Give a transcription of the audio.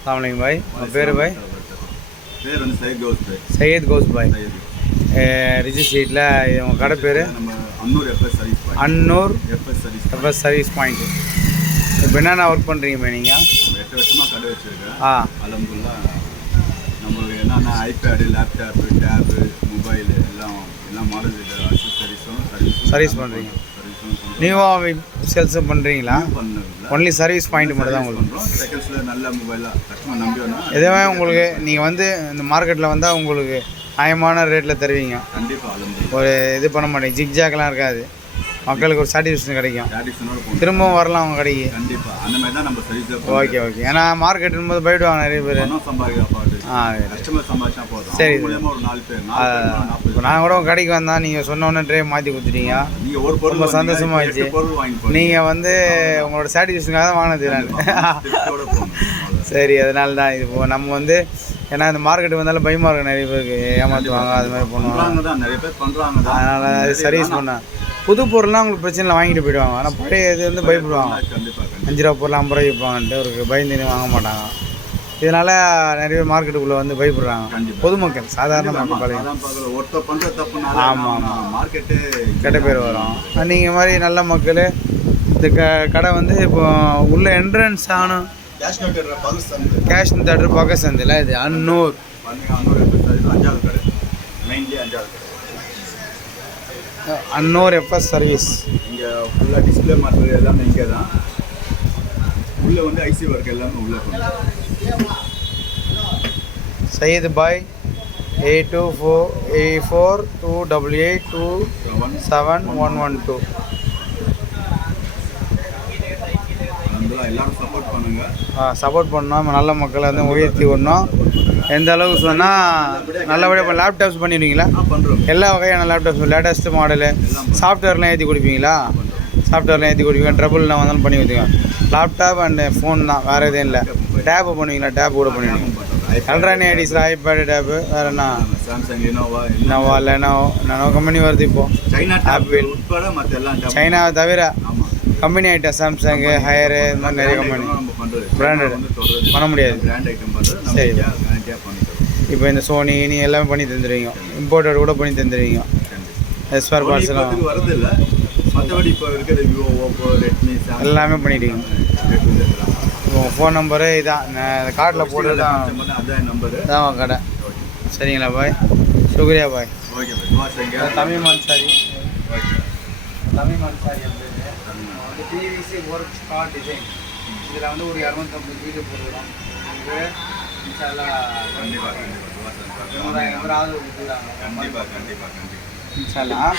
अस्सलाम वालेकुम भाई, பேர் भाई? பேர் வந்து சையத் கௌஸ் பாய். ரிஜி ஸ்ட்ரீட்டில் உங்கள் கடை பேர்? நம்ம Annur FS service point. Annur FS service point. இப்போ என்னென்ன ஒர்க் பண்ணுறீங்க நீங்கள்? 8 வருஷமாக கடை வச்சுருக்கேன். அல்ஹம்துலில்லாஹ். நம்ம என்னென்ன ஐபேடு, லேப்டாப்பு, டேபு, மொபைலு எல்லாம் மாடல் அக்சஸரிஸும் சர்வீஸ் பண்ணுறீங்க. நியூவாக சேல்ஸும் பண்ணுறீங்களா? ஒன்லி சர்வீஸ் பாயிண்ட் மட்டும் தான் உங்களுக்கு? செகண்ட்ஸில் நல்ல மொபைலாக கஸ்டமர் நம்பி வேணும். எதுவே உங்களுக்கு நீங்கள் வந்து இந்த மார்க்கெட்டில் வந்தால் உங்களுக்கு நியாயமான ரேட்டில் தருவீங்க. கண்டிப்பாக ஒரு இது பண்ண மாட்டேங்க, ஜிக்ஜாக்லாம் இருக்காது. மக்களுக்கு ஒரு சாட்டிஸ்ஃபேக்ஷன் கிடைக்கும். திரும்பவும் வரலாம் அவங்க கடைக்கு. கண்டிப்பாக அந்த மாதிரி தான் நம்ம சர்வீஸ். ஓகே. ஏன்னா மார்க்கெட்டுன்னு போது போயிடுவாங்க நிறைய பேர். சரி, இப்போ நான் கூட உங்கள் கடைக்கு வந்தால் நீங்கள் சொன்னோன்னே ட்ரே மாற்றி கொடுத்துட்டீங்க. ரொம்ப சந்தோஷமாக ஆயிடுச்சு. நீங்கள் வந்து உங்களோட சாட்டிஸ்ஃபேக்ஷனுக்காக தான் வாங்கினது நான். சரி, அதனால தான் இது. இப்போ நம்ம வந்து ஏன்னா இந்த மார்க்கெட்டுக்கு வந்தாலும் பயமாக இருக்கும், நிறைய பேருக்கு ஏமாற்றுவாங்க, அது மாதிரி பண்ணுவாங்க. அதனால் சர்வீஸ் பண்ணேன். புது பொருள்லாம் உங்களுக்கு பிரச்சனை இல்லை, வாங்கிட்டு போயிடுவாங்க. ஆனால் பழைய இது வந்து பயப்படுவாங்க. 5 ரூபா பொருள் 50 ரூபாய்க்கு விற்பாங்கன்ட்டு ஒரு பயந்து வாங்க மாட்டாங்க. இதனால் நிறைய பேர் மார்க்கெட்டுக்குள்ளே வந்து பயப்படுறாங்க. பொதுமக்கள், சாதாரண மக்கள் பழைய. ஆமாம், கெட்ட பேர் வரும். நீங்கள் மாதிரி நல்ல மக்கள். இந்த கடை வந்து இப்போ உள்ள என்ட்ரன்ஸ் ஆகணும். கேஷ் தேட்டர் பக்கம் சந்தில் இது அன்னூர். Annur FS service. இங்கே ஃபுல்லாக டிஸ்பிளே மார்க்கெட் எல்லாமே இங்கே தான். உள்ளே வந்து ஐசி ஒர்க் எல்லாமே உள்ளே பண்ணுறோம். சையத் பாய் 82484288271112. எல்லாரும் சப்போர்ட் பண்ணுங்க. சப்போர்ட் பண்ணோம். நல்ல மக்களை வந்து உயர்த்தி விடணும். எந்த அளவுக்கு சொன்னால் நல்லபடியாக லேப்டாப்ஸ் பண்ணிடுவீங்களா? எல்லா வகையான லேப்டாப்ஸ், லேட்டஸ்ட்டு மாடலு. சாஃப்ட்வேர்லாம் ஏற்றி கொடுப்பீங்களா? சாஃப்ட்வேர்லாம் ஏற்றி கொடுப்பீங்க. ட்ரபுள் நான் வந்தாலும் பண்ணி கொடுத்துங்க. லேப்டாப் அண்டு ஃபோன் தான், வேறு எதுவும் இல்லை. டேப்பு பண்ணுவீங்களா? டேப் கூட பண்ணிவிடுங்க. எலக்ட்ரானிக் ஐடிஸில் ஐபேடு, டேப்பு, வேறு என்ன? சாம்சங், இனோவா, லெனோவோ கம்பெனி வருது இப்போது. ஆப்பிள், சைனாவை தவிர கம்பெனி ஐட்டம், சாம்சங், ஹையரு, இது மாதிரி நிறைய கம்பெனி பிராண்டட் பண்ண முடியாது. சரி, இப்போ இந்த சோனி எல்லாமே பண்ணி தந்துடுவீங்க. இம்போர்ட்டட் கூட பண்ணி தந்துடுவீங்க. எஸ்ஆர் பார்ட்ஸ்லாம் எல்லாமே பண்ணிடுவீங்க. உங்கள் ஃபோன் நம்பரு இதான், இந்த கார்டில் போட்டு தான் இதான் கடை. சரிங்களா பாய்? சுக்ரியா பாய். தமிழ் மன்சாரி. தமிழ் மன்சாரி வந்து டிவிசி ஒர்க் ஸ்டார் டிசைன். இதில் வந்து ஒரு 250 வீடியோ போட்டுக்கிறோம். ஆதரவு கொடுத்துருக்காங்க. இன்ஷா அல்லாஹ்.